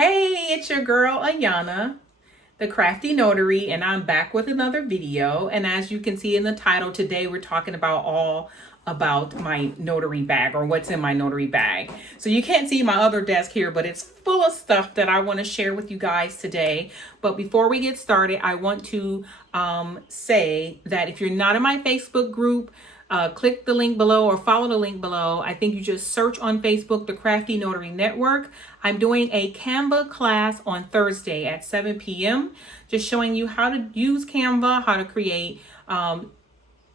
Hey, it's your girl Ayana, the Crafty Notary, and I'm back with another video. And as you can see in the title, today we're talking all about my notary bag, or what's in my notary bag. So you can't see my other desk here, but it's full of stuff that I want to share with you guys today. But before we get started, I want to say that if you're not in my Facebook group, click the link below or follow the link below. I think you just search on Facebook, the Crafty Notary Network. I'm doing a Canva class on Thursday at 7 p.m. just showing you how to use Canva, how to create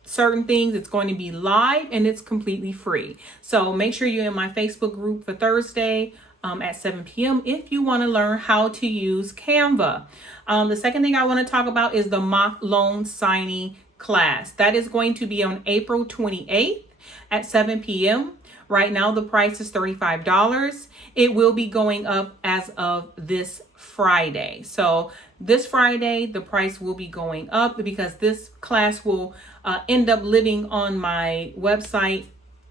certain things. It's going to be live and it's completely free. So make sure you're in my Facebook group for Thursday at 7 p.m. if you want to learn how to use Canva. The second thing I want to talk about is the mock loan signing class. That is going to be on April 28th at 7 p.m. Right now, the price is $35. It will be going up as of this Friday. So this Friday, the price will be going up because this class will end up living on my website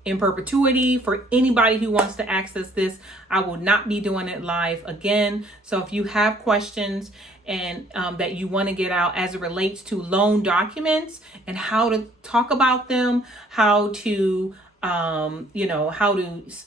in perpetuity for anybody who wants to access this. I will not be doing it live again. So if you have questions and that you want to get out as it relates to loan documents and how to talk about them, how to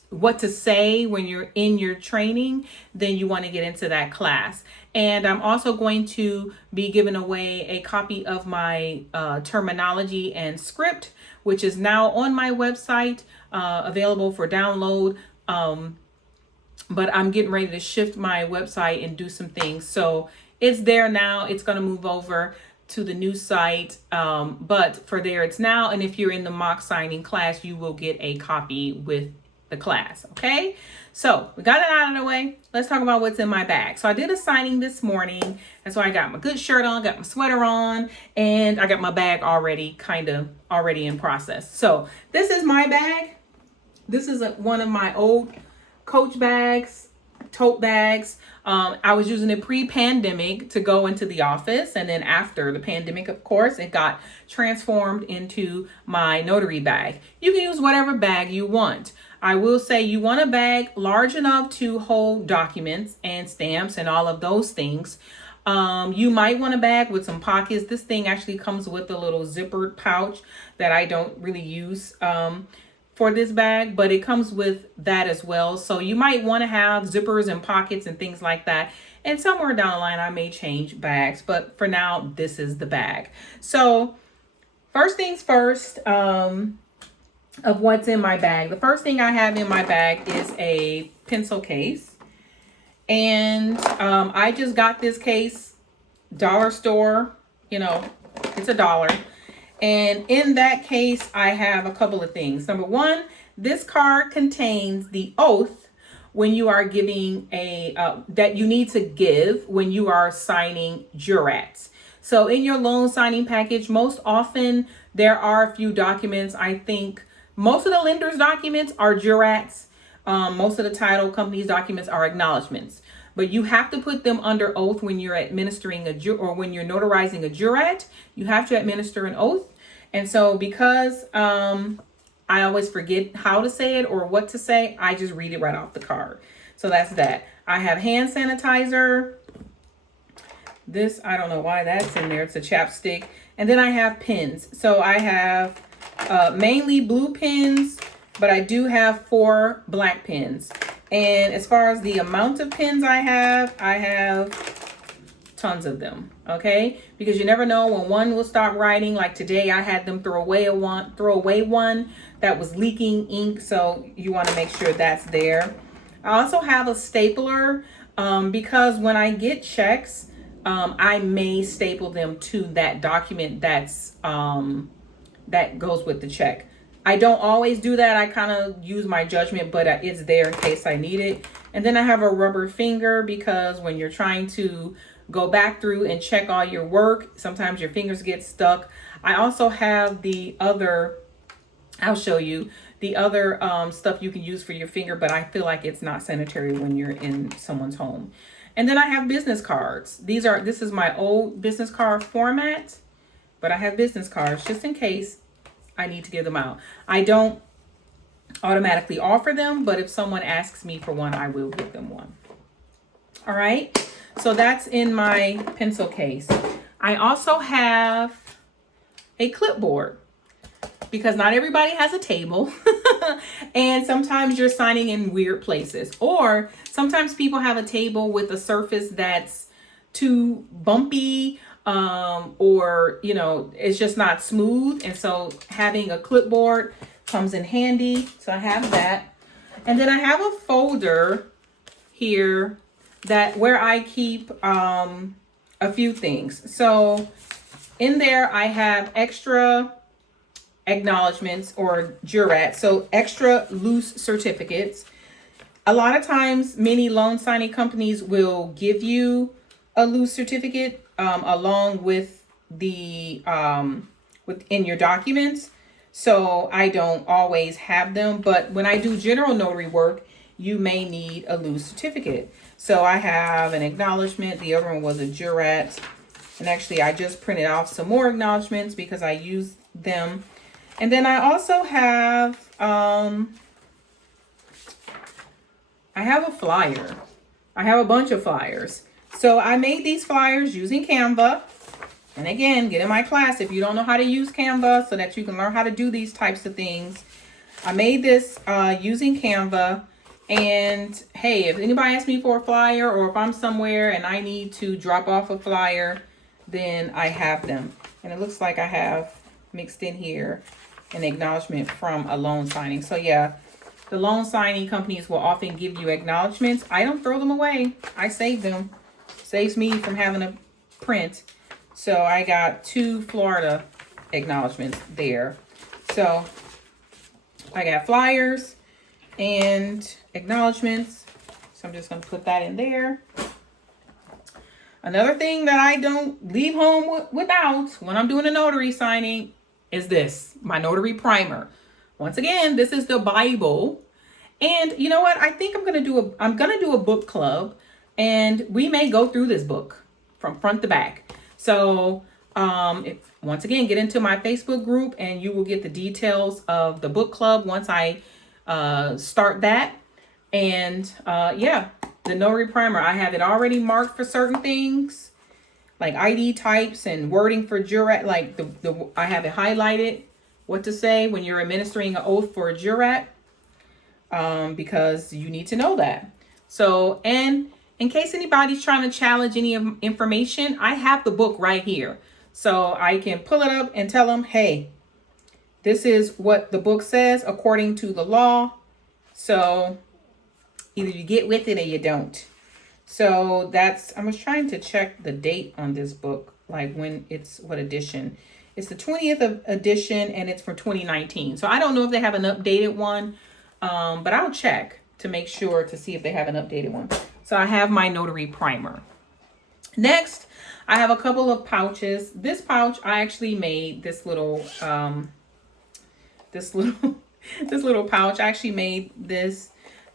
what to say when you're in your training, then you want to get into that class. And I'm also going to be giving away a copy of my terminology and script, which is now on my website, available for download. But I'm getting ready to shift my website and do some things. So it's there now. It's going to move over to the new site, but for there it's now. And if you're in the mock signing class, you will get a copy with the class. Okay, so we got it out of the way. Let's talk about what's in my bag. So I did a signing this morning, and so I got my good shirt on, got my sweater on, and I got my bag already in process. So this is my bag. This is one of my old Coach bags, tote bags. I was using it pre-pandemic to go into the office, and then after the pandemic, of course, it got transformed into my notary bag. You can use whatever bag you want. I will say you want a bag large enough to hold documents and stamps and all of those things. You might want a bag with some pockets. This thing actually comes with a little zippered pouch that I don't really use for this bag, but it comes with that as well. So you might want to have zippers and pockets and things like that. And somewhere down the line, I may change bags, but for now, this is the bag. So first things first, of what's in my bag. The first thing I have in my bag is a pencil case. And I just got this case, dollar store, it's $1. And in that case, I have a couple of things. Number one, this card contains the oath when you are giving that you need to give when you are signing jurats. So in your loan signing package, most often there are a few documents. I think most of the lender's documents are jurats. Most of the title company's documents are acknowledgements. But you have to put them under oath when you're administering or when you're notarizing a jurat. You have to administer an oath. And so because I always forget how to say it or what to say, I just read it right off the card. So that's that. I have hand sanitizer. This, I don't know why that's in there. It's a chapstick. And then I have pens. So I have mainly blue pens, but I do have 4 black pens. And as far as the amount of pens I have tons of them, okay? Because you never know when one will stop writing. Like today, I had them throw away one that was leaking ink, so you want to make sure that's there. I also have a stapler because when I get checks, I may staple them to that document that goes with the check. I don't always do that. I kind of use my judgment, but it's there in case I need it. And then I have a rubber finger because when you're trying to go back through and check all your work, sometimes your fingers get stuck. I also have the other, I'll show you, the other stuff you can use for your finger, but I feel like it's not sanitary when you're in someone's home. And then I have business cards. This is my old business card format, but I have business cards just in case I need to give them out. I don't automatically offer them, but if someone asks me for one, I will give them one. All right. So that's in my pencil case. I also have a clipboard because not everybody has a table. And sometimes you're signing in weird places, or sometimes people have a table with a surface that's too bumpy, or it's just not smooth. And so having a clipboard comes in handy. So I have that. And then I have a folder here where I keep a few things. So in there I have extra acknowledgements or jurat, so extra loose certificates. A lot of times many loan signing companies will give you a loose certificate along with the within your documents. So I don't always have them, but when I do general notary work, you may need a loose certificate. So I have an acknowledgement. The other one was a jurat. And actually I just printed off some more acknowledgements because I used them. And then I also have, I have a flyer. I have a bunch of flyers. So I made these flyers using Canva. And again, get in my class if you don't know how to use Canva so that you can learn how to do these types of things. I made this using Canva. And hey, if anybody asks me for a flyer, or if I'm somewhere and I need to drop off a flyer, then I have them. And it looks like I have mixed in here an acknowledgement from a loan signing. So yeah, the loan signing companies will often give you acknowledgements. I don't throw them away. I save them. Saves me from having to print. So I got 2 Florida acknowledgements there. So I got flyers and acknowledgements. So I'm just going to put that in there. Another thing that I don't leave home without when I'm doing a notary signing is this, my Notary Primer. Once again, this is the Bible. And you know what? I think I'm going to do a book club, and we may go through this book from front to back. So, once again, get into my Facebook group and you will get the details of the book club once I start that. And yeah, the Notary Primer, I have it already marked for certain things like ID types and wording for jurat. Like I have it highlighted what to say when you're administering an oath for a jurat, because you need to know that. So, and in case anybody's trying to challenge any information, I have the book right here. So I can pull it up and tell them, hey, this is what the book says according to the law. So either you get with it or you don't. So I was trying to check the date on this book, like when what edition. It's the 20th edition and it's for 2019. So I don't know if they have an updated one, but I'll check to make sure to see if they have an updated one. So I have my Notary Primer. Next, I have a couple of pouches. This pouch, I actually made this little this little pouch. I actually made this.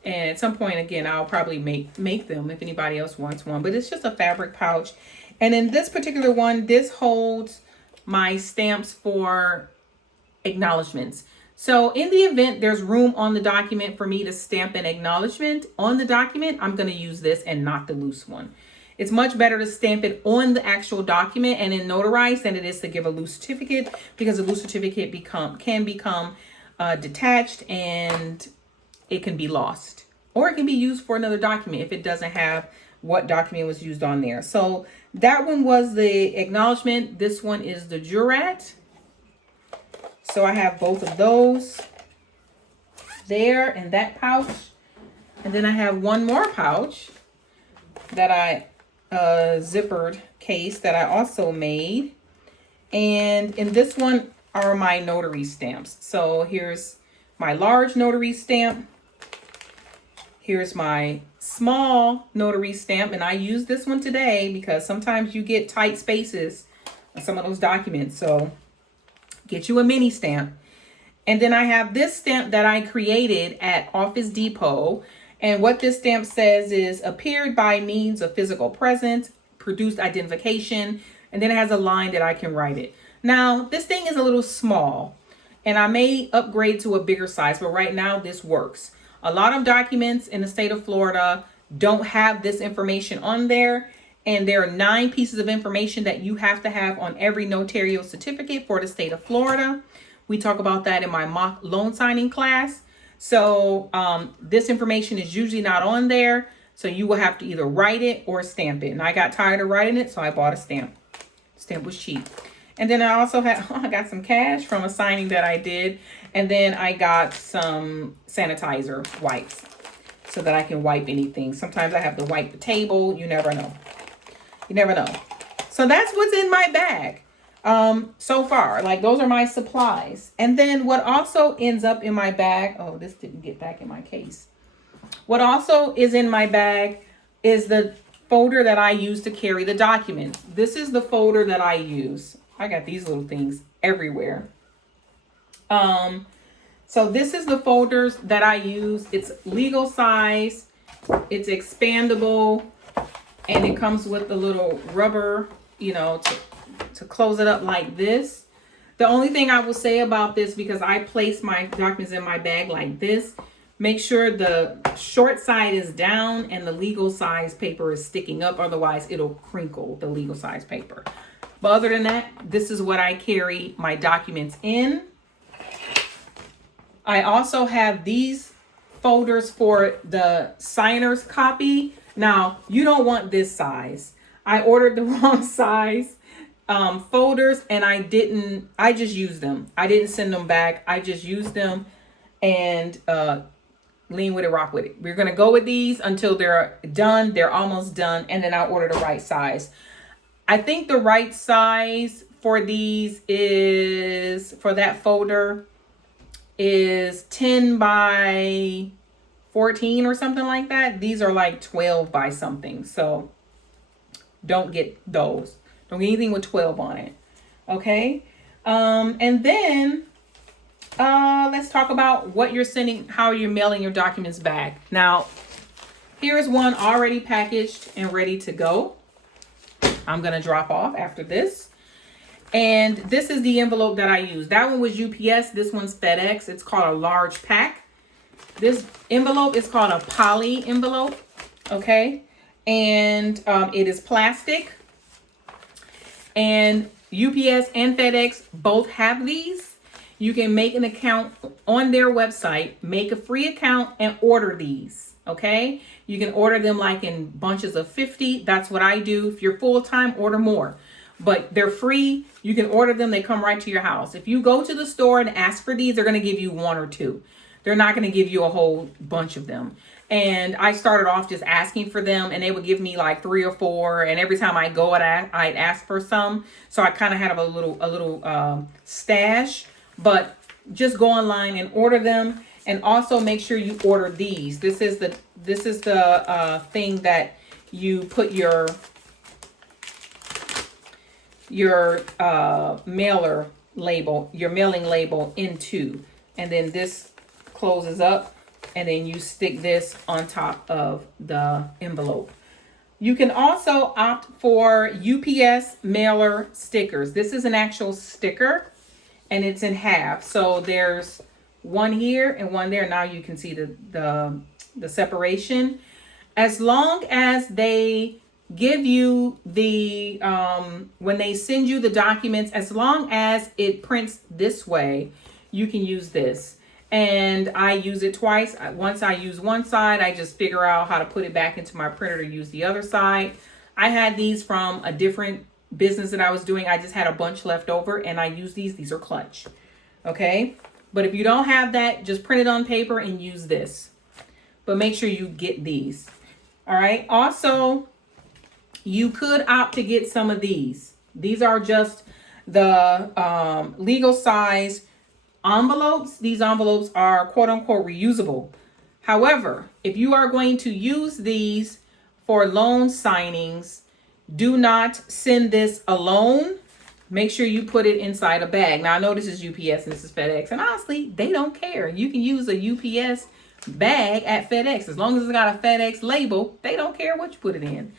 And at some point, again, I'll probably make them if anybody else wants one. But it's just a fabric pouch. And in this particular one, this holds my stamps for acknowledgements. So in the event there's room on the document for me to stamp an acknowledgement on the document, I'm going to use this and not the loose one. It's much better to stamp it on the actual document and then notarize than it is to give a loose certificate, because a loose certificate can become detached and it can be lost, or it can be used for another document if it doesn't have what document was used on there. So that one was the acknowledgement. This one is the jurat. So I have both of those there in that pouch. And then I have one more pouch that I zippered case that I also made. And in this one are my notary stamps. So here's my large notary stamp. Here's my small notary stamp. And I use this one today because sometimes you get tight spaces on some of those documents. So get you a mini stamp. And then I have this stamp that I created at Office Depot. And what this stamp says is appeared by means of physical presence, produced identification, and then it has a line that I can write it. Now, this thing is a little small and I may upgrade to a bigger size, but right now this works. A lot of documents in the state of Florida, don't have this information on there. And there are 9 pieces of information that you have to have on every notarial certificate for the state of Florida. We talk about that in my mock loan signing class. So this information is usually not on there. So you will have to either write it or stamp it. And I got tired of writing it, so I bought a stamp. Stamp was cheap. And then I also had, I got some cash from a signing that I did. And then I got some sanitizer wipes so that I can wipe anything. Sometimes I have to wipe the table. You never know. You never know. So that's what's in my bag so far. Like, those are my supplies. And then what also ends up in my bag, oh, this didn't get back in my case. What also is in my bag is the folder that I use to carry the documents. This is the folder that I use. I got these little things everywhere. So this is the folders that I use. It's legal size, it's expandable, and it comes with the little rubber, you know, to close it up like this. The only thing I will say about this, because I place my documents in my bag like this, make sure the short side is down and the legal size paper is sticking up. Otherwise, it'll crinkle the legal size paper. But other than that, this is what I carry my documents in. I also have these folders for the signer's copy. Now, you don't want this size. I ordered the wrong size folders, and I just used them. I didn't send them back. I just used them and lean with it, rock with it. We're going to go with these until they're done. They're almost done. And then I'll order the right size. I think the right size for these is, for that folder, is 10 by 14 or something like that. These are like 12 by something. So don't get those. Don't get anything with 12 on it. Okay. And then let's talk about what you're sending, how you're mailing your documents back. Now, here's one already packaged and ready to go. I'm going to drop off after this. And this is the envelope that I use. That one was UPS. This one's FedEx. It's called a large pack. This envelope is called a poly envelope. Okay. And it is plastic. And UPS and FedEx both have these. You can make an account on their website, make a free account, and order these. Okay. You can order them like in bunches of 50. That's what I do. If you're full-time, order more. But they're free. You can order them. They come right to your house. If you go to the store and ask for these, they're going to give you 1 or 2. They're not going to give you a whole bunch of them. And I started off just asking for them, and they would give me like 3 or 4. And every time I go, I'd ask for some. So I kind of had a little stash. But just go online and order them. And also make sure you order these. This is the thing that you put your mailer label, your mailing label into, and then this closes up, and then you stick this on top of the envelope. You can also opt for UPS mailer stickers. This is an actual sticker, and it's in half. So there's one here and one there. Now you can see the separation. As long as they give you the when they send you the documents, as long as it prints this way, you can use this. And I use it twice. Once I use one side, I just figure out how to put it back into my printer to use the other side. I had these from a different business that I was doing. I just had a bunch left over, and I use these. These are clutch. Okay. But if you don't have that, just print it on paper and use this. But make sure you get these. All right. Also, you could opt to get some of these. These are just the legal size envelopes. These envelopes are quote unquote reusable. However, if you are going to use these for loan signings, do not send this alone. Make sure you put it inside a bag. Now, I know this is UPS and this is FedEx, and honestly, they don't care. You can use a UPS bag at FedEx. As long as it's got a FedEx label, they don't care what you put it in.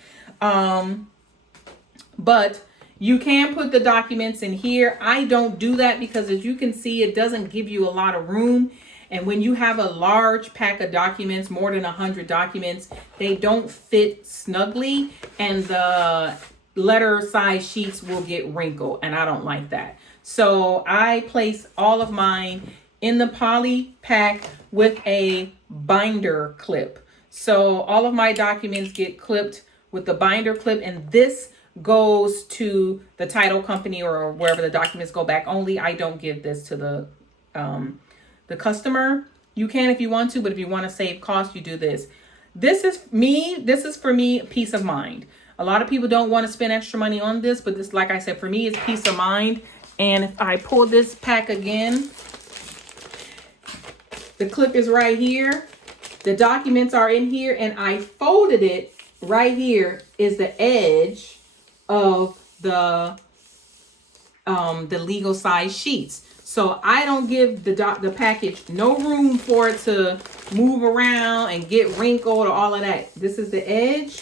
But you can put the documents in here. I don't do that because, as you can see, it doesn't give you a lot of room. And when you have a large pack of documents, more than 100 documents, they don't fit snugly, and the letter size sheets will get wrinkled, and I don't like that. So I place all of mine in the poly pack with a binder clip. So all of my documents get clipped with the binder clip, and this goes to the title company or wherever the documents go back only. I don't give this to the customer. You can if you want to, but if you want to save cost, you do this. This is for me peace of mind. A lot of people don't want to spend extra money on this, but this, like I said, for me, it's peace of mind. And if I pull this pack again, the clip is right here. The documents are in here, and I folded it right here is the edge of the legal size sheets. So I don't give the package no room for it to move around and get wrinkled or all of that. This is the edge.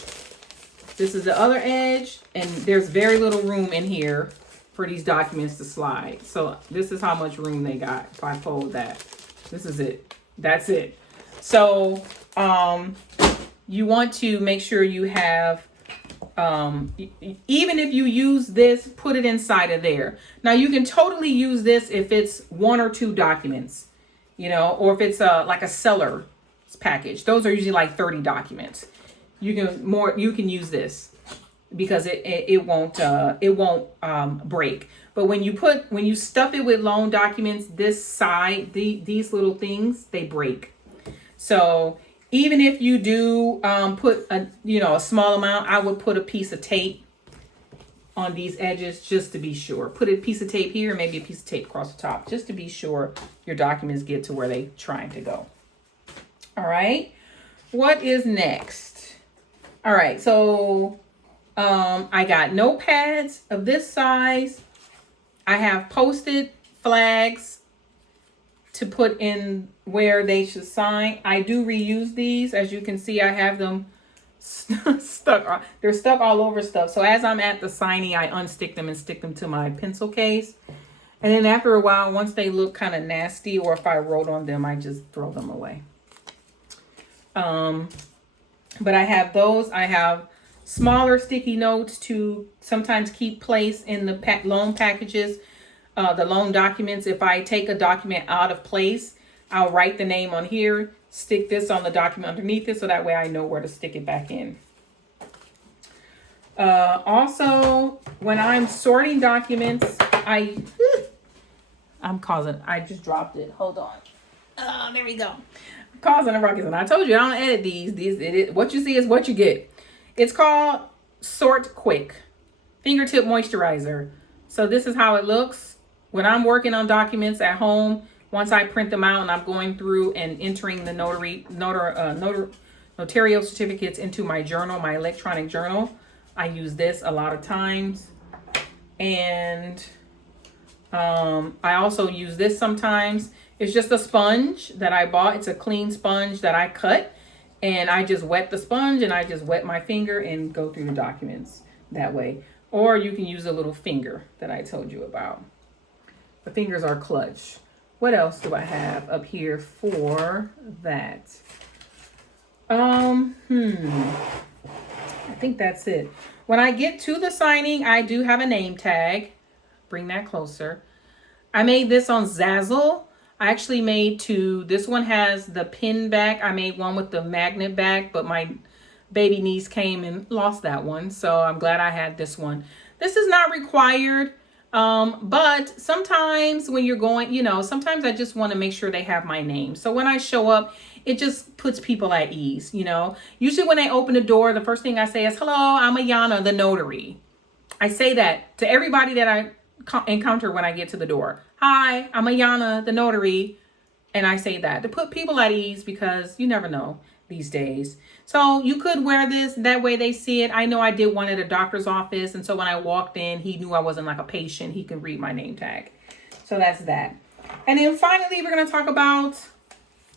This is the other edge. And there's very little room in here for these documents to slide. So this is how much room they got if I fold that. This is it. That's it. So you want to make sure you have, even if you use this, put it inside of there. Now you can totally use this if it's 1 or 2 documents, you know, or if it's like a seller's package. Those are usually like 30 documents. You can use this because it won't break. But when you stuff it with loan documents, this side, these little things, they break. So even if you do put a small amount, I would put a piece of tape on these edges just to be sure. Put a piece of tape here, maybe a piece of tape across the top, just to be sure your documents get to where they're trying to go. All right. What is next? All right. So I got notepads of this size. I have Post-it flags to put in where they should sign. I do reuse these. As you can see, I have them stuck. They're stuck all over stuff. So as I'm at the signing, I unstick them and stick them to my pencil case. And then after a while, once they look kind of nasty, or if I wrote on them, I just throw them away. But I have those. I have smaller sticky notes to sometimes keep place in the loan packages, the loan documents. If I take a document out of place, I'll write the name on here, stick this on the document underneath it, so that way I know where to stick it back in. Also, when I'm sorting documents, I just dropped it. Hold on. Oh, there we go. Causing a ruckus. And I told you I don't edit these. What you see is what you get. It's called Sort Quick Fingertip Moisturizer. So this is how it looks when I'm working on documents at home. Once I print them out and I'm going through and entering the notarial certificates into my journal, my electronic journal, I use this a lot of times. And I also use this sometimes. It's just a sponge that I bought. It's a clean sponge that I cut. And I just wet the sponge and I just wet my finger and go through the documents that way. Or you can use a little finger that I told you about. The fingers are clutch. What else do I have up here for that? I think that's it. When I get to the signing, I do have a name tag. Bring that closer. I made this on Zazzle. I actually made 2. This one has the pin back. I made one with the magnet back, but my baby niece came and lost that one. So I'm glad I had this one. This is not required. But sometimes when you're going, sometimes I just want to make sure they have my name. So when I show up, it just puts people at ease, Usually when they open the door, the first thing I say is, hello, I'm Ayana, the notary. I say that to everybody that I encounter when I get to the door. Hi, I'm Ayana, the notary. And I say that to put people at ease because you never know these days. So you could wear this. That way they see it. I know I did one at a doctor's office. And so when I walked in, he knew I wasn't like a patient. He could read my name tag. So that's that. And then finally, we're going to talk about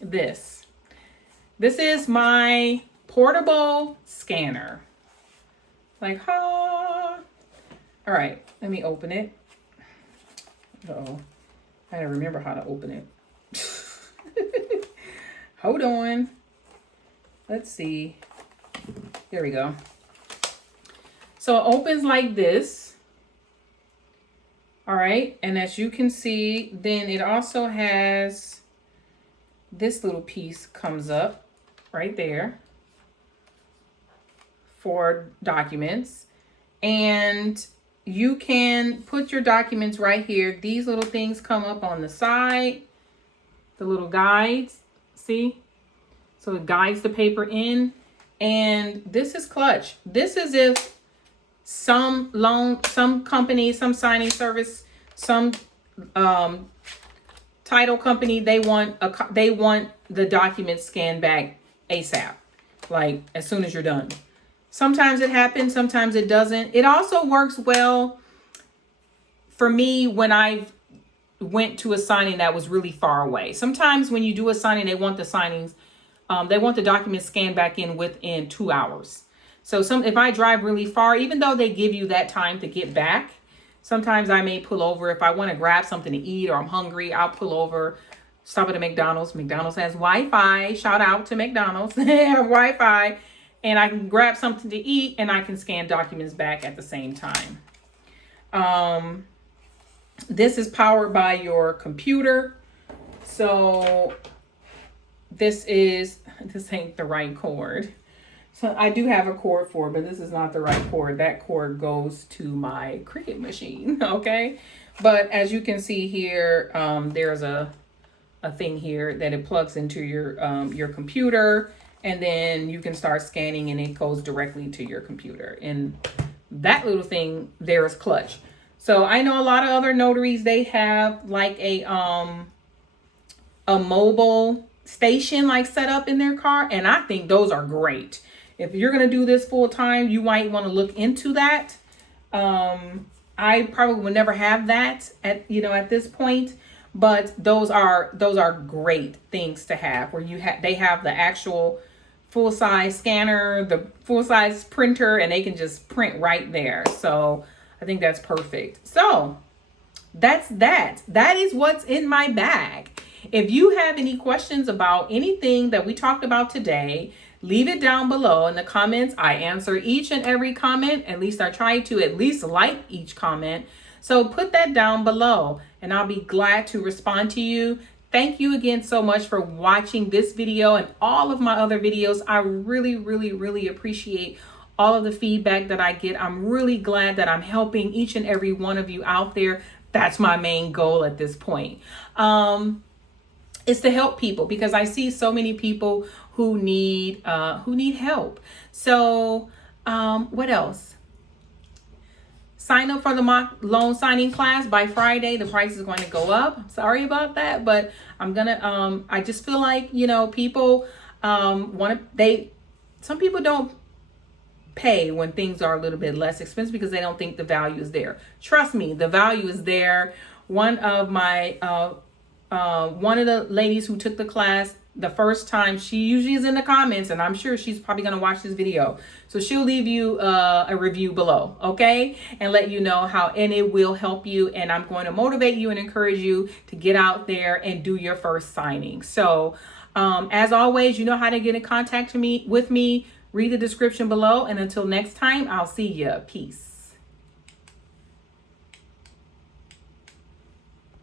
this. This is my portable scanner. Like, All right, let me open it. Uh-oh. I don't remember how to open it. Hold on. Let's see. Here we go. So it opens like this. All right. And as you can see, then it also has this little piece comes up right there for documents. And you can put your documents right here. These little things come up on the side, the little guides, see? So it guides the paper in. And this is clutch. This is if some company, some signing service, some title company, they want the documents scanned back ASAP, like as soon as you're done. Sometimes it happens, sometimes it doesn't. It also works well for me when I went to a signing that was really far away. Sometimes when you do a signing, they want the signings, they want the documents scanned back in within 2 hours. So if I drive really far, even though they give you that time to get back, sometimes I may pull over. If I want to grab something to eat or I'm hungry, I'll pull over, stop at a McDonald's. McDonald's has Wi-Fi. Shout out to McDonald's. They have Wi-Fi. And I can grab something to eat and I can scan documents back at the same time. This is powered by your computer. So this ain't the right cord. So I do have a cord for it, but this is not the right cord. That cord goes to my Cricut machine, okay? But as you can see here, there's a thing here that it plugs into your computer. And then you can start scanning and it goes directly to your computer. And that little thing there is clutch. So I know a lot of other notaries, they have like a mobile station like set up in their car. And I think those are great. If you're going to do this full time, you might want to look into that. I probably would never have that at this point. But those are great things to have where they have the actual full-size scanner, the full-size printer, and they can just print right there. So I think that's perfect. So that's that. That is what's in my bag. If you have any questions about anything that we talked about today, leave it down below in the comments. I answer each and every comment. At least I try to at least like each comment. So put that down below and I'll be glad to respond to you. Thank you again so much for watching this video and all of my other videos. I really, really, really appreciate all of the feedback that I get. I'm really glad that I'm helping each and every one of you out there. That's my main goal at this point. Is to help people because I see so many people who need help. So what else? Sign up for the mock loan signing class by Friday. The price is going to go up. I'm sorry about that, but I'm gonna. I just feel like people some people don't pay when things are a little bit less expensive because they don't think the value is there. Trust me, the value is there. One of the ladies who took the class the first time, she usually is in the comments, and I'm sure she's probably going to watch this video. So she'll leave you a review below, okay? And let you know how, and it will help you. And I'm going to motivate you and encourage you to get out there and do your first signing. So as always, you know how to get in contact with me. Read the description below. And until next time, I'll see you. Peace.